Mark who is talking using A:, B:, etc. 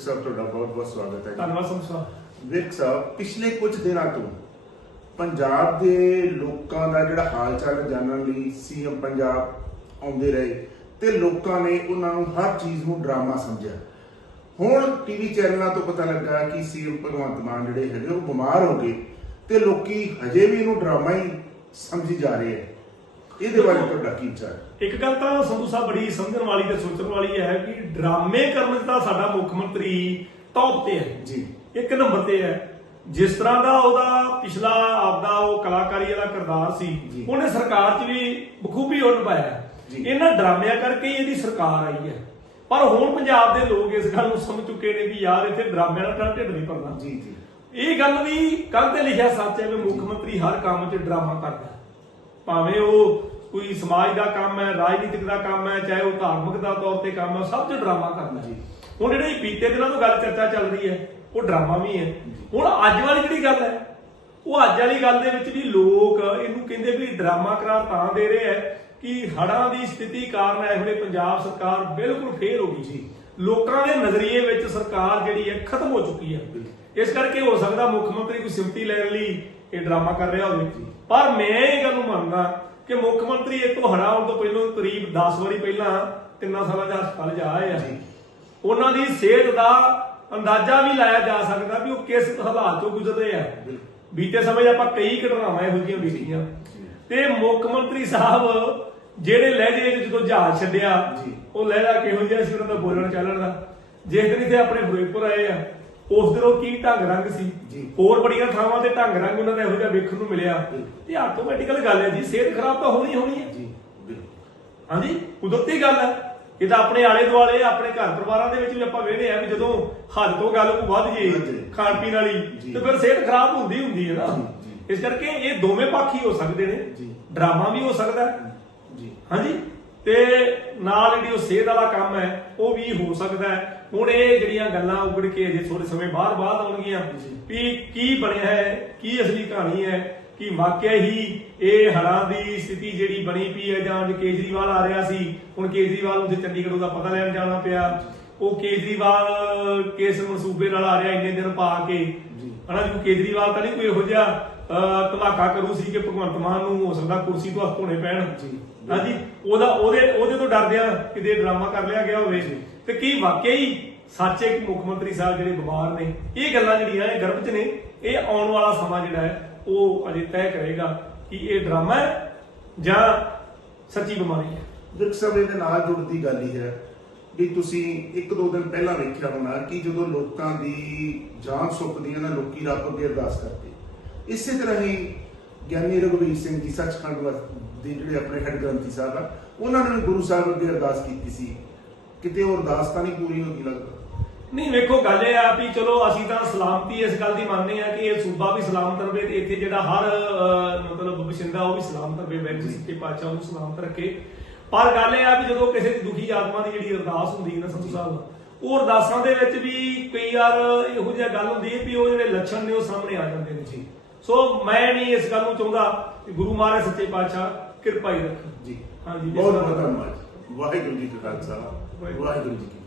A: ਵਿਕ ਸਾਹਿਬ ਤੁਹਾਡਾ ਬਹੁਤ ਬਹੁਤ ਸਵਾਗਤ ਹੈ
B: ਧੰਨਵਾਦ ਸਾਹਿਬ
A: ਵਿਕ ਸਾਹਿਬ ਪਿਛਲੇ ਕੁਝ ਦਿਨਾਂ ਤੋਂ ਪੰਜਾਬ ਦੇ ਲੋਕਾਂ ਦਾ ਜਿਹੜਾ ਹਾਲ ਚਾਲ ਜਾਣਨ ਲਈ ਸੀਐਮ ਪੰਜਾਬ ਆਉਂਦੇ ਰਹੇ ਤੇ ਲੋਕਾਂ ਨੇ ਉਹਨਾਂ ਨੂੰ ਹਰ ਚੀਜ਼ ਨੂੰ ਡਰਾਮਾ ਸਮਝਿਆ। ਹੁਣ ਟੀਵੀ ਚੈਨਲਾਂ ਤੋਂ ਪਤਾ ਲੱਗਾ ਕਿ ਸੀਐਮ ਭਗਵੰਤ ਮਾਨ ਜਿਹੜੇ ਹੈਗੇ ਉਹ ਬਿਮਾਰ ਹੋ ਗਏ ਤੇ ਲੋਕੀ ਹਜੇ ਵੀ ਇਹਨੂੰ ਡਰਾਮਾ ਹੀ ਸਮਝੀ ਜਾ ਰਹੇ ਹੈ। ਇਹਦੇ ਬਾਰੇ ਤੁਹਾਡਾ ਕੀ ਵਿਚਾਰ
B: ਇੱਕ ਗੱਲ ਤਾਂ ਸੰਧੂ ਸਾਹਿਬ ਬੜੀ ਸਮਝਣ ਵਾਲੀ ਤੇ ਸੋਚਣ ਵਾਲੀ ਹੈ ਕਿ ਡਰਾਮੇ ਕਰਨ ਤਾਂ ਸਾਡਾ ਮੁੱਖ ਮੰਤਰੀ ਟੌਪ ਤੇ ਹੈ।
A: ਜੀ।
B: ਇੱਕ ਨੰਬਰ ਤੇ ਹੈ। ਜਿਸ ਤਰ੍ਹਾਂ ਦਾ ਉਹਦਾ ਪਿਛਲਾ ਆਪਦਾ ਉਹ ਕਲਾਕਾਰੀ ਵਾਲਾ ਕਿਰਦਾਰ ਸੀ। ਉਹਨੇ ਸਰਕਾਰ 'ਚ ਵੀ ਬਖੂਬੀ ਉਹ ਨਿਭਾਇਆ। ਇਹਨਾਂ ਡਰਾਮਿਆਂ ਕਰਕੇ ਹੀ ਇਹਦੀ ਸਰਕਾਰ ਆਈ ਹੈ। ਪਰ ਹੁਣ ਪੰਜਾਬ ਦੇ ਲੋਕ ਇਸ ਗੱਲ ਨੂੰ ਸਮਝ ਚੁੱਕੇ ਨੇ ਵੀ ਯਾਰ ਇੱਥੇ ਡਰਾਮਿਆਂ ਨਾਲ ਤਾਂ ਢਿੱਡ ਨਹੀਂ ਭਰਨਾ।
A: ਜੀ ਜੀ।
B: ਇਹ ਗੱਲ ਵੀ ਕੱਲ ਤੇ ਲਿਖਿਆ ਸੱਚ ਹੈ ਕਿ ਮੁੱਖ ਮੰਤਰੀ ਹਰ ਕੰਮ 'ਚ ਡਰਾਮਾ ਕਰਦਾ। ਭਾਵੇਂ ਉਹ ਕੋਈ ਸਮਾਜ ਦਾ ਕੰਮ ਹੈ ਰਾਜਨੀਤਿਕ ਦਾ ਕੰਮ ਹੈ ਚਾਹੇ ਉਹ ਧਾਰਮਿਕ ਦਾ ਤੌਰ ਤੇ ਕੰਮ ਹੈ ਸਭ 'ਚ ਡਰਾਮਾ ਕਰਦਾ ਜੀ। ਹੁਣ ਜਿਹੜੇ ਬੀਤੇ ਦਿਨਾਂ ਤੋਂ ਗੱਲ ਚਰਚਾ ਚੱਲ ਰਹੀ ਹੈ ਉਹ ਡਰਾਮਾ ਵੀ ਹੈ। ਹੁਣ ਅੱਜ ਵਾਲੀ ਜਿਹੜੀ ਗੱਲ ਹੈ ਉਹ ਅੱਜ ਵਾਲੀ ਗੱਲ ਦੇ ਵਿੱਚ ਵੀ ਲੋਕ ਇਹਨੂੰ ਕਹਿੰਦੇ ਵੀ ਡਰਾਮਾ ਕਰਾਰ ਤਾਂ ਦੇ ਰਹੇ ਹੈ ਕਿ ਹੜ੍ਹਾਂ ਦੀ ਸਥਿਤੀ ਕਾਰਨ ਇਸ ਵੇਲੇ ਪੰਜਾਬ ਸਰਕਾਰ ਬਿਲਕੁਲ ਫੇਲ ਹੋ ਗਈ ਸੀ। ਲੋਕਾਂ ਦੇ ਨਜ਼ਰੀਏ ਵਿੱਚ ਸਰਕਾਰ ਜਿਹੜੀ ਹੈ ਖਤਮ ਹੋ ਚੁੱਕੀ ਹੈ। ਇਸ ਕਰਕੇ ਹੋ ਸਕਦਾ ਮੁੱਖ ਮੰਤਰੀ ਕੋਈ ਸਿੰਪਤੀ ਲੈਣ ਲਈ ਇਹ ਡਰਾਮਾ ਕਰ ਰਿਹਾ ਹੋਵੇ ਪਰ ਮੈਂ ਇਹ ਗੱਲ ਨੂੰ ਮੰਨਦਾ ਕਿ ਮੁੱਖ ਮੰਤਰੀ ਇਹ ਤੋਂ ਹੜਾ ਤੋਂ ਪਹਿਲਾਂ ਕਰੀਬ 10 ਵਾਰੀ ਪਹਿਲਾਂ ਤਿੰਨਾਂ ਸਾਲਾਂ ਦਾ ਹਸਪਤਾਲ ਜਾ ਆਏ ਆ। ਉਹਨਾਂ ਦੀ ਸਿਹਤ ਦਾ ਅੰਦਾਜ਼ਾ ਵੀ ਲਾਇਆ ਜਾ ਸਕਦਾ ਵੀ ਉਹ ਕਿਸ ਹਾਲਾਤ ਤੋਂ ਗੁਜ਼ਰ ਰਹੇ ਆ ਬੀਤੇ ਸਮੇਂ ਆਪਾਂ ਕਈ ਘਟਨਾਵਾਂ ਇਹੋ ਜਿਹੀਆਂ ਵੇਖੀਆਂ। ਤੇ ਮੁੱਖ ਮੰਤਰੀ ਸਾਹਿਬ ਜਿਹੜੇ ਲਹਿਜੇ ਜਦੋਂ ਜਹਾਜ਼ ਛੱਡਿਆ। ਉਹ ਲਹਿਜਾ ਕਿਹੋ ਜਿਹਾ ਸੀ ਉਹਨਾਂ ਦਾ ਬੋਲਣ ਚੱਲਣ ਦਾ? ਜਿਸ ਦਿਨ ਇੱਥੇ ਆਪਣੇ ਫਿਰੋਜ਼ਪੁਰ ਆਏ ਆ ਉਸ ਦਿਨ ਉਹ ਕੀ ਢੰਗ ਰੰਗ ਸੀ। ਹੋਰ ਬੜੀਆਂ ਥਾਵਾਂ ਤੇ ਢੰਗ ਰੰਗ ਉਹਨਾਂ ਦਾ ਇਹੋ ਜਿਹਾ ਵੇਖਣ ਨੂੰ ਮਿਲਿਆ। ਇਹ ਆਟੋਮੈਟਿਕਲ ਗੱਲ ਹੈ ਜੀ ਸਿਹਤ ਖਰਾਬ ਤਾਂ ਹੋਣੀ ਹੋਣੀ ਹੈ। ਹਾਂਜੀ ਕੁਦਰਤੀ ਗੱਲ ਹੈ। ਇਹ ਤਾਂ ਆਪਣੇ ਆਲੇ ਦੁਆਲੇ ਆਪਣੇ ਘਰ ਪਰਿਵਾਰਾਂ ਦੇ ਵਿੱਚ ਵੀ ਆਪਾਂ ਵੇਖਦੇ ਆ ਵੀ ਜਦੋਂ ਹੱਦ ਤੋਂ ਗੱਲ ਕੋ ਵੱਧ ਜੇ। ਖਾਣ ਪੀਣ ਵਾਲੀ। ਤੇ ਫਿਰ ਸਿਹਤ ਖਰਾਬ ਹੁੰਦੀ ਹੁੰਦੀ ਹੈ ਨਾ। ਇਸ ਕਰਕੇ ਇਹ ਦੋਵੇਂ ਪੱਖ ਹੀ ਹੋ ਸਕਦੇ ਨੇ। ਡਰਾਮਾ ਵੀ ਹੋ ਸਕਦਾ ਹੈ।
A: ਜੀ।
B: ਹਾਂਜੀ। ਤੇ ਨਾਲ ਜਿਹੜੀ ਉਹ ਸਿਹਤ ਵਾਲਾ ਕੰਮ ਹੈ ਉਹ ਵੀ ਹੋ ਸਕਦਾ ਹੈ। ਹੁਣ ਇਹ ਜਿਹੜੀਆਂ ਗੱਲਾਂ ਉਗੜ ਕੇ ਅਜੇ ਥੋੜੇ ਸਮੇਂ ਬਾਅਦ ਬਾਅਦ ਆਉਣਗੀਆਂ ਵੀ ਕੀ ਬਣਿਆ ਹੈ ਕੀ ਅਸਲੀ ਕਹਾਣੀ ਹੈ ਕਿ ਵਾਕਿਆ ਹੀ ਇਹ ਹੜ੍ਹਾਂ ਦੀ ਸਥਿਤੀ ਜਿਹੜੀ ਬਣੀ ਪਈ ਹੈ ਜਾਂ ਜੇ ਕੇਜਰੀਵਾਲ ਆ ਰਿਹਾ ਸੀ ਹੁਣ ਕੇਜਰੀਵਾਲ ਨੂੰ ਤੇ ਚੰਡੀਗੜ੍ਹ ਦਾ ਪਤਾ ਲੈਣ ਜਾਣਾ ਪਿਆ। ਉਹ ਕੇਜਰੀਵਾਲ ਕਿਸ ਮਨਸੂਬੇ ਨਾਲ ਆ ਰਿਹਾ ਇੰਨੇ ਦਿਨ ਪਾ ਕੇ। ਹਨਾ ਜੀ ਕੇਜਰੀਵਾਲ ਤਾਂ ਨਹੀਂ ਕੋਈ ਇਹੋ ਜਿਹਾ ਧਮਾਕਾ ਕਰੂ ਸੀ ਕਿ ਭਗਵੰਤ ਮਾਨ ਨੂੰ ਹੋ ਸਕਦਾ ਕੁਰਸੀ ਤੋਂ ਹੱਥ ਧੋਣੇ ਪੈਣ।
A: ਜੀ।
B: ਹਾਂਜੀ ਉਹਦਾ ਉਹਦੇ ਉਹਦੇ ਤੋਂ ਡਰਦਿਆਂ ਕਿਤੇ ਡਰਾਮਾ ਕਰ ਲਿਆ ਗਿਆ ਹੋਵੇ। ਤੇ ਕੀ ਵਾਕਈ ਹੀ ਸੱਚੇ ਮੁੱਖ ਮੰਤਰੀ ਸਾਹਿਬ ਜਿਹੜੇ ਬਿਮਾਰ ਨੇ ਇਹ ਗੱਲਾਂ ਜਿਹੜੀਆਂ ਇਹ ਗਰਭ ਚ ਨੇ ਇਹ ਆਉਣ ਵਾਲਾ ਸਮਾਂ ਜਿਹੜਾ ਹੈ ਉਹ ਅਜੇ ਤੈਅ ਕਰੇਗਾ ਕਿ ਇਹ ਡਰਾਮਾ ਹੈ ਜਾਂ ਸੱਚੀ ਬਿਮਾਰੀ ਹੈ।
A: ਵਿਕ ਸਾਹਿਬ ਇਹਦੇ ਨਾਲ ਜੁੜਦੀ ਗੱਲ ਹੀ ਹੈ ਵੀ ਤੁਸੀਂ ਇੱਕ ਦੋ ਦਿਨ ਪਹਿਲਾਂ ਵੇਖਿਆ ਹੋਣਾ ਕਿ ਜਦੋਂ ਲੋਕਾਂ ਦੀ ਜਾਨ ਸੁੱਕਦੀ ਹੈ ਨਾ ਲੋਕੀ ਰੱਬ ਅੱਗੇ ਅਰਦਾਸ ਕਰਦੇ। ਇਸੇ ਤਰ੍ਹਾਂ ਹੀ ਗਿਆਨੀ ਰਘੁਵੀਰ ਸਿੰਘ ਜੀ, ਸੱਚਖੰਡ ਦੇ ਜਿਹੜੇ ਆਪਣੇ ਹੈਡ ਗ੍ਰੰਥੀ ਸਾਹਿਬ ਆ, ਉਹਨਾਂ ਨੇ ਗੁਰੂ ਸਾਹਿਬ ਅੱਗੇ ਅਰਦਾਸ ਕੀਤੀ ਸੀ। ਕਿਤੇ ਉਹ ਅਰਦਾਸ ਤਾਂ ਨਹੀਂ ਪੂਰੀ ਹੋਈ ਲੱਗਦਾ
B: ਨਹੀਂ, ਵੇਖੋ, ਗੱਲ ਇਹ ਆ ਵੀ ਚਲੋ ਅਸੀਂ ਤਾਂ ਸਲਾਮਤੀ ਇਸ ਗੱਲ ਦੀ ਮੰਨਦੇ ਆ ਕਿ ਇਹ ਸੂਬਾ ਵੀ ਸਲਾਮਤ ਰਵੇ ਤੇ ਇੱਥੇ ਜਿਹੜਾ ਹਰ ਮਤਲਬ ਬਸਿੰਦਾ ਉਹ ਵੀ ਸਲਾਮਤ ਰਵੇ ਵੈਰ ਸੱਚੇ ਪਾਤਸ਼ਾਹ ਨੂੰ ਸਲਾਮਤ ਰੱਖੇ। ਪਰ ਗੱਲ ਇਹ ਆ ਵੀ ਜਦੋਂ ਕਿਸੇ ਦੀ ਦੁਖੀ ਆਤਮਾ ਦੀ ਜਿਹੜੀ ਅਰਦਾਸ ਹੁੰਦੀ ਹੈ ਨਾ ਸੰਧੂ ਸਾਹਿਬ, ਉਹ ਅਰਦਾਸਾਂ ਦੇ ਵਿੱਚ ਵੀ ਕਈ ਵਾਰ ਇਹੋ ਜਿਹਾ ਗੱਲ ਹੁੰਦੀ ਹੈ ਵੀ ਉਹ ਜਿਹੜੇ ਲੱਛਣ ਨੇ ਉਹ ਸਾਹਮਣੇ ਆ ਜਾਂਦੇ ਨੇ ਜੀ। ਸੋ ਮੈਂ ਨਹੀਂ ਇਸ ਗੱਲ ਨੂੰ ਚਾਹੁੰਦਾ ਕਿ ਗੁਰੂ ਮਹਾਰਾਜ ਸੱਚੇ ਪਾਤਸ਼ਾਹ ਕਿਰਪਾ ਹੀ ਰੱਖਣ।
A: ਜੀ।
B: ਹਾਂਜੀ,
A: ਬਹੁਤ ਬਹੁਤ ਧੰਨਵਾਦ ਵਾਹਿਗੁਰੂ ਜੀ ਕਾ ਖਾਲਸਾ। ਵਾਹਿਗੁਰੂ ਜੀ ਕੀ